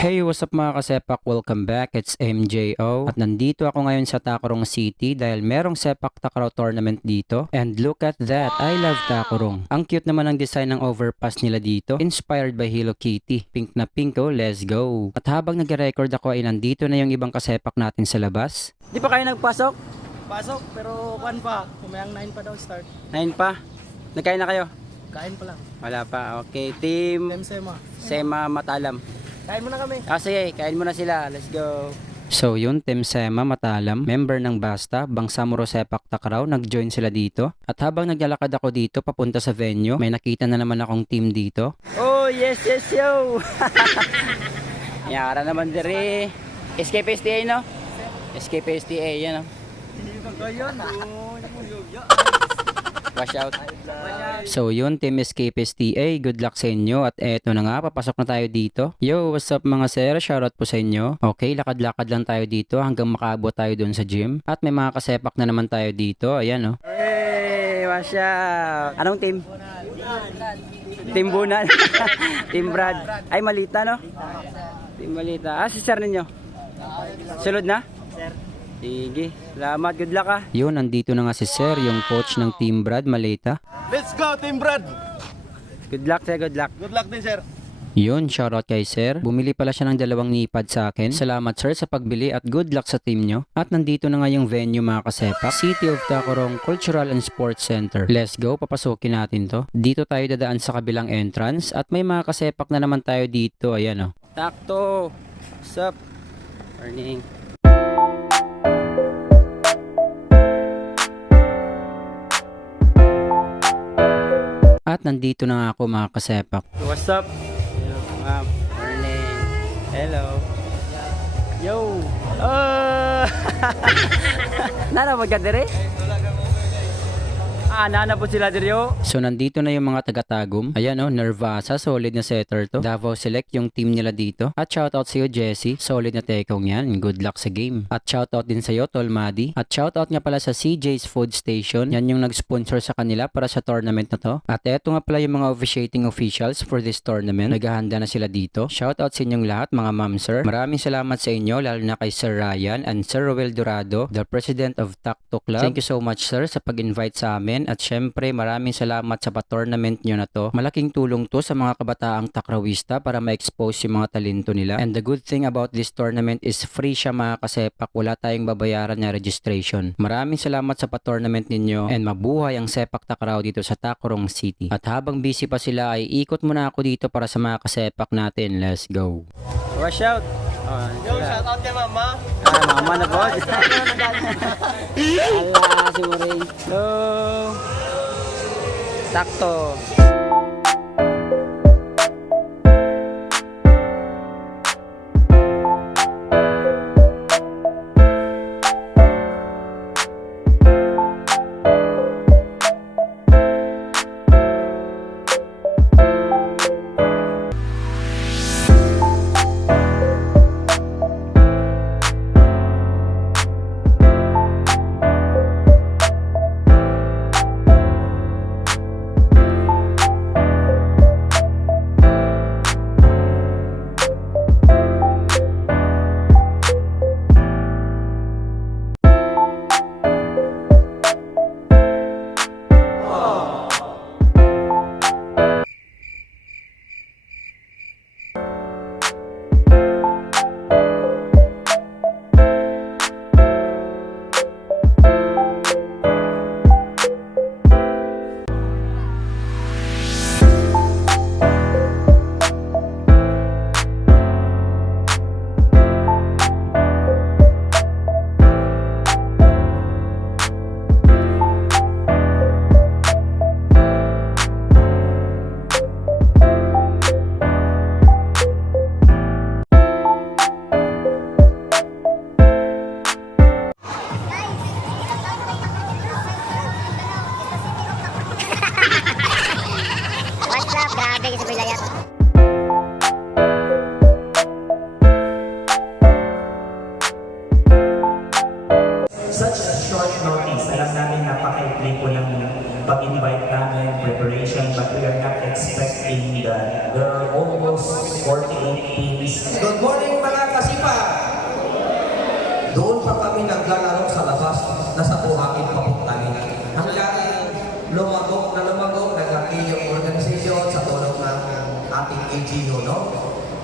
Hey, what's up mga kasepak? Welcome back. It's MJO. At nandito ako ngayon sa Tacorong City dahil merong sepak takraw tournament dito. And look at that. I love Tacorong. Ang cute naman ang design ng overpass nila dito. Inspired by Hello Kitty. Pink na pinko, let's go. At habang nag-record ako ay nandito na yung ibang kasepak natin sa labas. Di pa kayo nagpasok? Pasok, pero 1 pa. Kumayang 9 pa daw start. 9 pa? Nagkain na kayo? Kain pa lang. Wala pa. Okay, team Team Sema. Sema Matalam. Kain mo na kami. Sige, kain muna sila. Let's go. So yun, Team Sema Matalam, member ng Basta, Bangsamoro Sepak Takraw, nag-join sila dito. At habang naglalakad ako dito, papunta sa venue, may nakita na naman akong team dito. Oh, yes, yo! Yara naman diri. Escape STA, no? Escape STA, yan, no? Wash out. So yun, Team Escape STA, good luck sa inyo. At eto na nga, papasok na tayo dito. Yo, what's up mga sir? Shoutout po sa inyo. Okay, lakad-lakad lang tayo dito hanggang makaabot tayo dun sa gym. At may mga kasepak na naman tayo dito. Ayan, no? Hey, wash out. Anong team? Team Bunan. Team Brad. Ay, Malita, no? Team Malita. Si sir ninyo? Sulod na? Sir. Sige, salamat, good luck ah. Yun, nandito na nga si Sir, yung coach ng Team Brad, Malita. Let's go, Team Brad! Good luck, sir, good luck. Good luck din, sir. Yun, shoutout kay Sir. Bumili pala siya ng 2 knee-pad sa akin. Salamat Sir sa pagbili at good luck sa team nyo. At nandito na nga yung venue mga kasepak. City of Tacorong Cultural and Sports Center. Let's go, papasukin natin to. Dito tayo dadaan sa kabilang entrance at may mga kasepak na naman tayo dito. Ayan o. Takto! Sup? Morning. At nandito na nga ako mga kasepak. What's up? Hello, ma'am. Morning. Hello. Yo. Oh! Nana magkadere? Nana po sila diryo. So nandito na yung mga taga-tagum. Ayan Nervasa, solid na setter to. Davao Select yung team nila dito. At shoutout sa iyo Jesse, solid na tekong yan. Good luck sa game. At shoutout din sa iyo Tolmadi. At shoutout nga pala sa CJ's Food Station. Yan yung nag-sponsor sa kanila para sa tournament na to. At eto nga pala yung mga officiating officials for this tournament. Naghahanda na sila dito. Shoutout sa inyong lahat mga ma'am sir. Maraming salamat sa inyo lalo na kay Sir Ryan and Sir Roel Dorado, the president of Takto Club. Thank you so much sir sa pag-invite sa amin. At syempre maraming salamat sa pa-tournament nyo na to. Malaking tulong to sa mga kabataang takrawista para ma-expose yung mga talento nila. And the good thing about this tournament is free siya mga kasepak. Wala tayong babayaran na registration. Maraming salamat sa pa-tournament ninyo and mabuhay ang sepak takraw dito sa Tacorong City. At habang busy pa sila ay ikot muna ako dito para sa mga kasepak natin. Let's go. Wash out! Yo, shout out kay mama. Mama na po. Ala, si Moray. Hello. Sakto. Grabe sa Bilayat. Such a short notice, alam namin napaka-ikli po ng pag-invite namin, preparation, but we are not expecting that there are almost 48 teams. Good morning mga kasipa! Doon pa kami naglalaro sa labas, nasa buhangin papuntahin. Hanggang lumagok, naglaki yung organisasyon sa tulong ng ating AGU, no?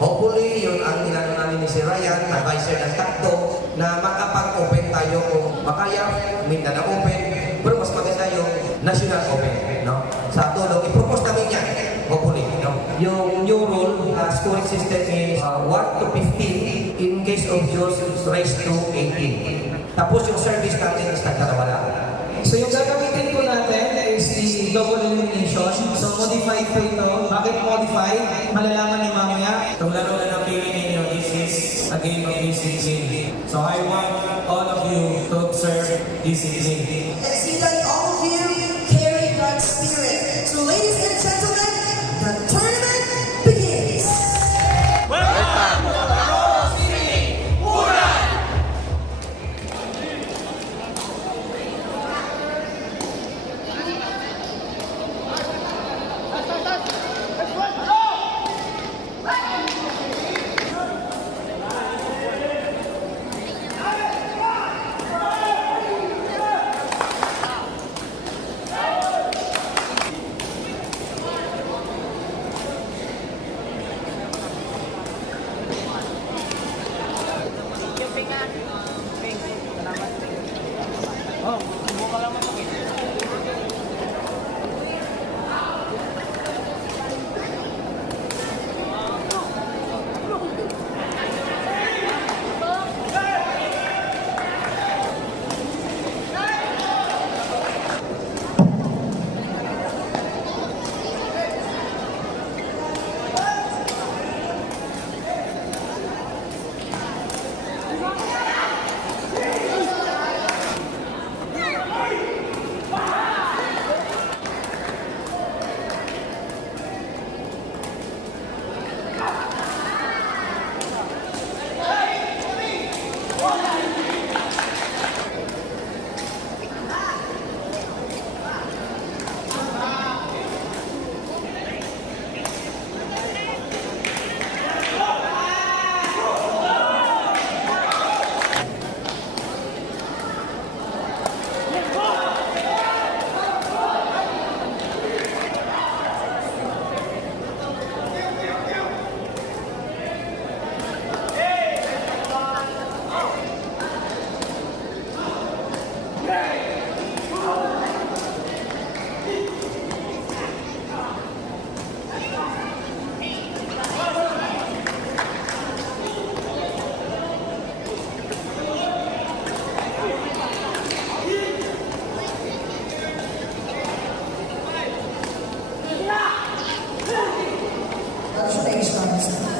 Hopefully, yun ang inano namin ni si Ryan, advisor ng takto, na makapag-open tayo kung makaya, Mindanao Open, pero mas maganda yung National Open, no? Sa tulong, i-propose namin yan, hopefully, no? Yung new rule, scoring system is 1 to 15, in case of Diyos, raise to 18. Tapos yung service natin is nagkakawala. So yung gagamitin po natin is the double elimination. So modified po ito. Bakit modified? Malalaman niyo mamaya. Itong laro na napili ninyo, this is a game of discipline. So I want all of you to observe discipline. And see that all of you carry God's spirit. So ladies and gentlemen, the tournament begins.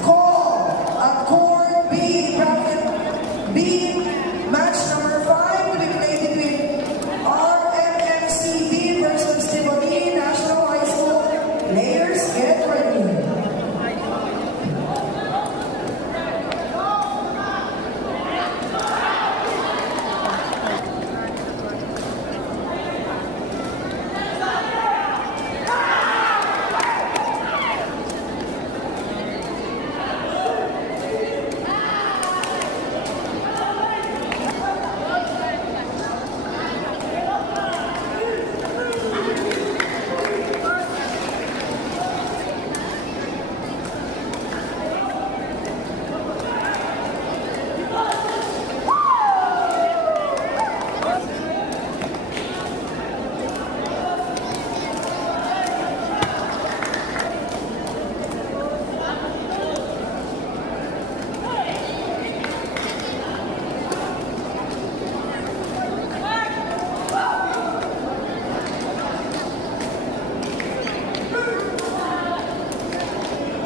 Call a Core B bracket B match number 5 to be played between RMMCB versus Tivoli National High School. Players get ready.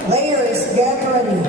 Players get ready.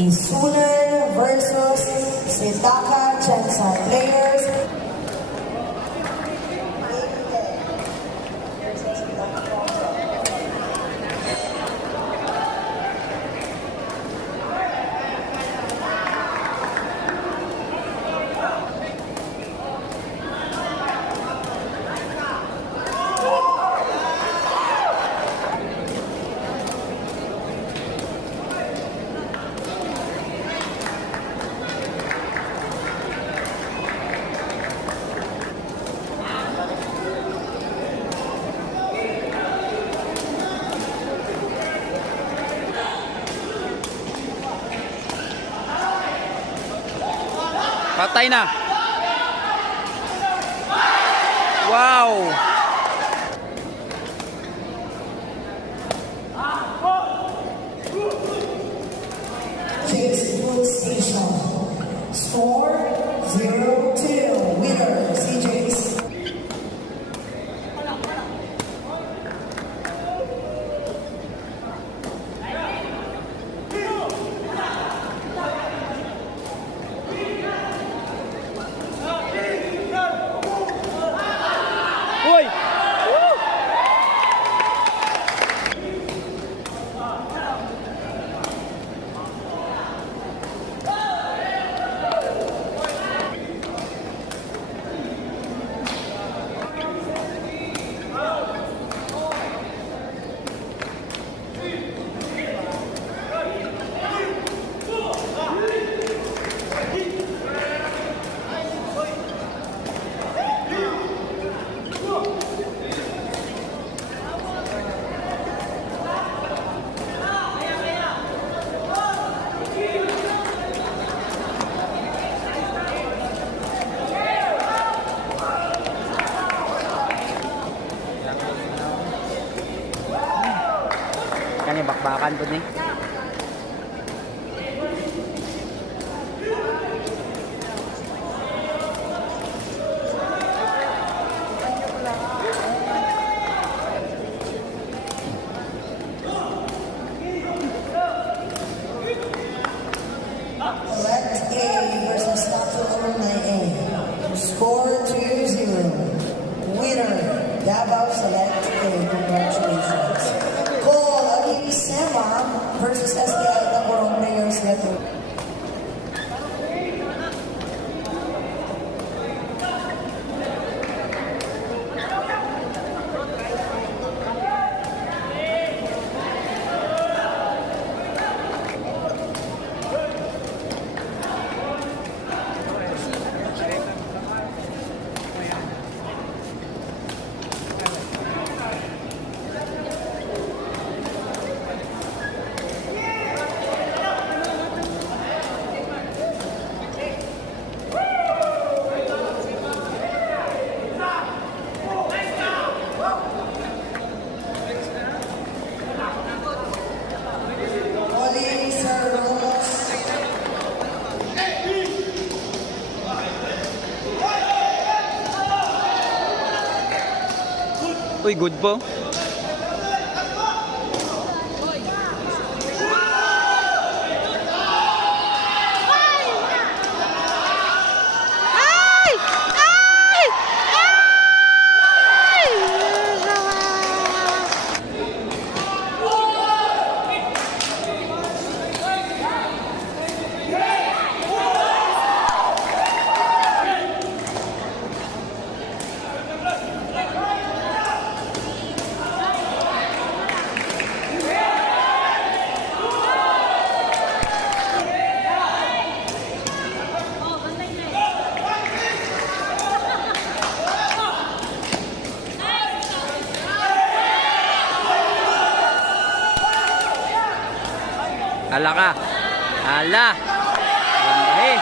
Isunan versus Sedaka Chansa. Players, Patay na. Wow. Chase Food Station. Score 0-2. Winner, CJ's. Uy. Kanya bakbakan po ni. Select A versus Tato Alumni A. Score 2-0. Winner, Davao Select A. Congratulations. Call Ali Sema versus SDI Tacorong Players Network. Oli Sir Ramos. Uy, good po. Ala ka. Ala. Ganda eh.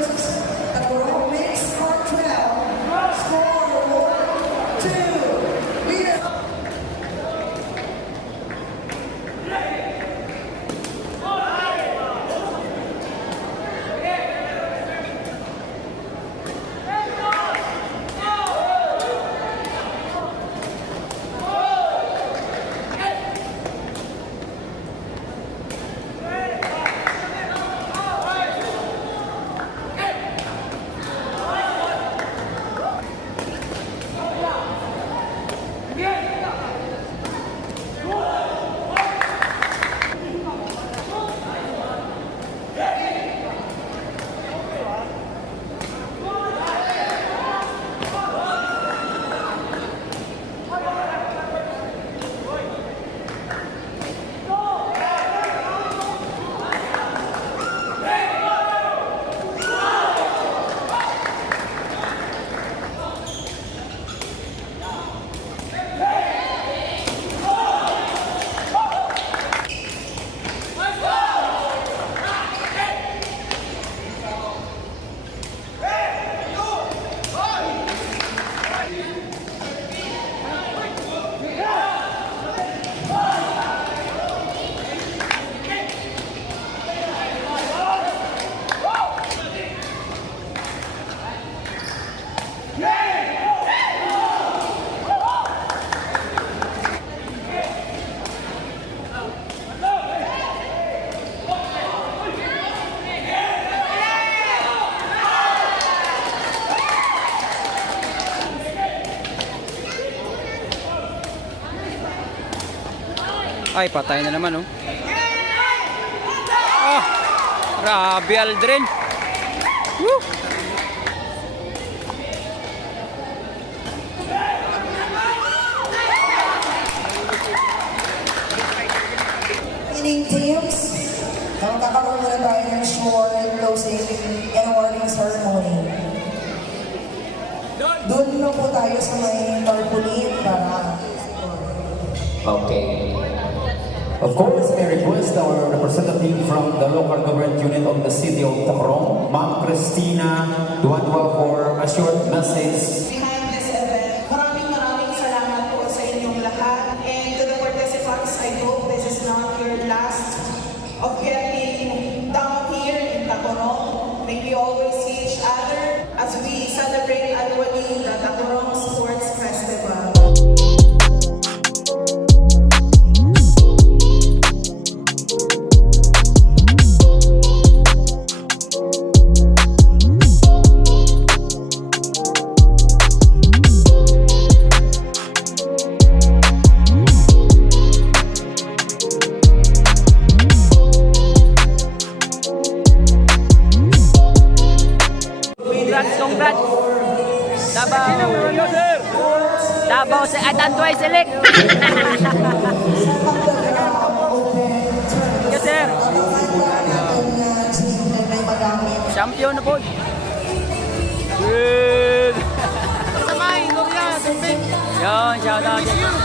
versus Tagorong Mixed Cartel. Score 1-2. Leader. Ay, patay na naman, oh. Ah, grabe, Aldrin. Woo! Winning teams, magkakaroon muna tayo ng short closing and awarding ceremony. Doon na po tayo sa may tarpaulin para Okay. Of course, I request our representative from the local government unit of the city of Tacloban, Ma'am Christina Duadua, for a short message. Behind this event, maraming salamat po sa inyong lahat. And to the participants, I hope this is not your last of getting down here in Tacloban. May we always see each other as we celebrate annually the Tacloban Sports Festival. Congrats! Davao sa Atantuay Select! Yes, sir! Champion na po! Good! Samay, Gloria! Yun, shout out!